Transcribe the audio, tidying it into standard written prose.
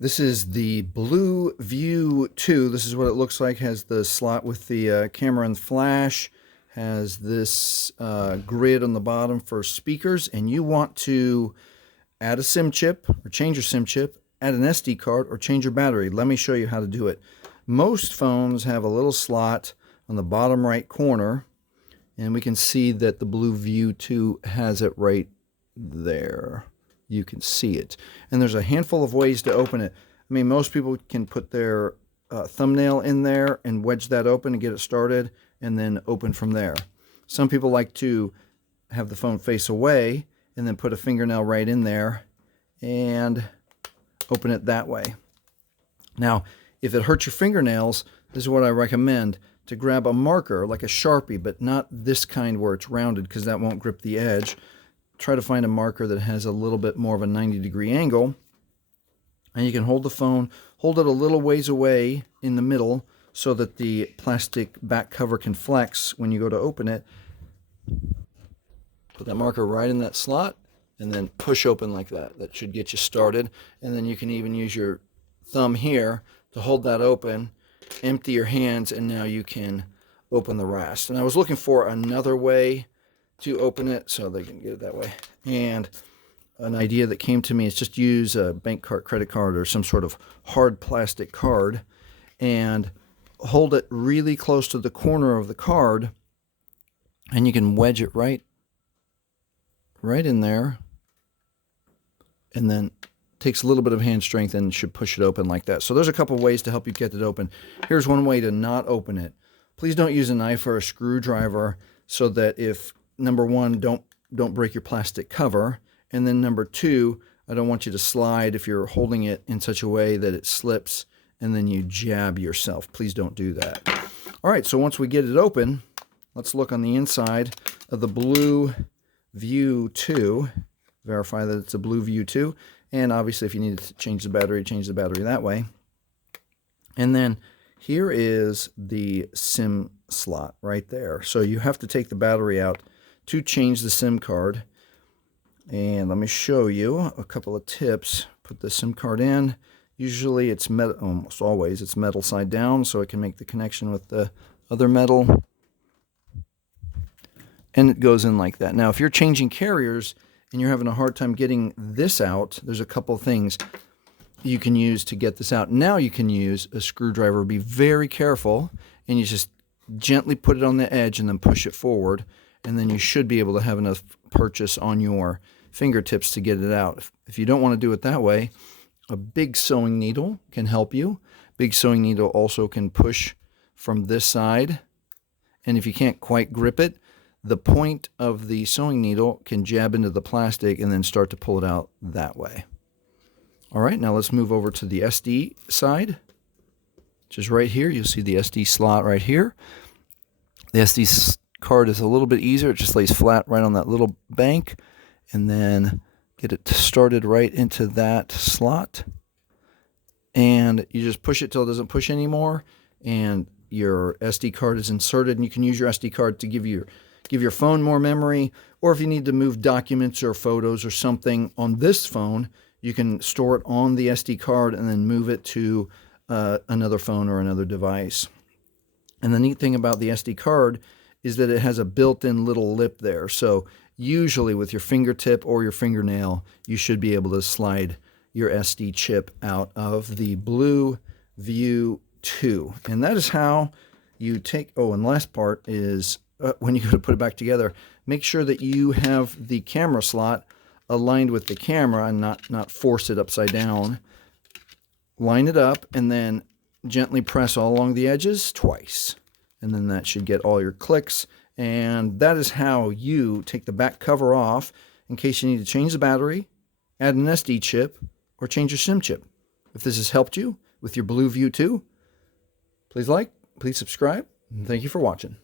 This is the Blu View 2. This is what it looks like. Has the slot with the camera and flash. Has this grid on the bottom for speakers. And you want to add a SIM chip or change your SIM chip, add an SD card or change your battery. Let me show you how to do it. Most phones have a little slot on the bottom right corner. And we can see that the Blu View 2 has it right there. You can see it. And there's a handful of ways to open it. I mean, most people can put their thumbnail in there and wedge that open and get it started and then open from there. Some people like to have the phone face away and then put a fingernail right in there and open it that way. Now, if it hurts your fingernails, this is what I recommend: to grab a marker like a Sharpie, but not this kind where it's rounded because that won't grip the edge. Try to find a marker that has a little bit more of a 90-degree angle, and you can hold the phone, hold it a little ways away in the middle so that the plastic back cover can flex when you go to open it. Put that marker right in that slot and then push open like that. That should get you started. And then you can even use your thumb here to hold that open, empty your hands, and now you can open the rest. And I was looking for another way to open it so they can get it that way. And an idea that came to me is just use a bank card, credit card, or some sort of hard plastic card and hold it really close to the corner of the card, and you can wedge it right in there, and then takes a little bit of hand strength and should push it open like that. So there's a couple ways to help you get it open. Here's one way to not open it. Please don't use a knife or a screwdriver, so that if number one, don't break your plastic cover, and then number two, I don't want you to slide if you're holding it in such a way that it slips and then you jab yourself. Please don't do that. All right, so once we get it open, let's look on the inside of the Blu View 2. Verify that it's a Blu View 2, and obviously if you need to change the battery that way. And then here is the SIM slot right there. So you have to take the battery out to change the SIM card. And let me show you a couple of tips. Put the SIM card in. Usually it's metal, almost always it's metal side down, so it can make the connection with the other metal. And it goes in like that. Now, if you're changing carriers and you're having a hard time getting this out, there's a couple of things you can use to get this out. Now you can use a screwdriver. Be very careful, and you just gently put it on the edge and then push it forward, and then you should be able to have enough purchase on your fingertips to get it out. If you don't want to do it that way, a big sewing needle can help you. Big sewing needle also can push from this side, and if you can't quite grip it, the point of the sewing needle can jab into the plastic and then start to pull it out that way. All right, now let's move over to the SD side, which is right here. You'll see the SD slot right here. The SD card is a little bit easier. It just lays flat right on that little bank, and then get it started right into that slot. And you just push it till it doesn't push anymore, and your SD card is inserted, and you can use your SD card to give your phone more memory, or if you need to move documents or photos or something on this phone, you can store it on the SD card and then move it to another phone or another device. And the neat thing about the SD card is that it has a built-in little lip there. So usually with your fingertip or your fingernail, you should be able to slide your SD chip out of the Blu View 2. And that is how you take, and the last part is when you go to put it back together, make sure that you have the camera slot aligned with the camera and not force it upside down. Line it up and then gently press all along the edges twice. And then that should get all your clicks. And that is how you take the back cover off in case you need to change the battery, add an SD chip, or change your SIM chip. If this has helped you with your Blu View 2, please like, please subscribe, and thank you for watching.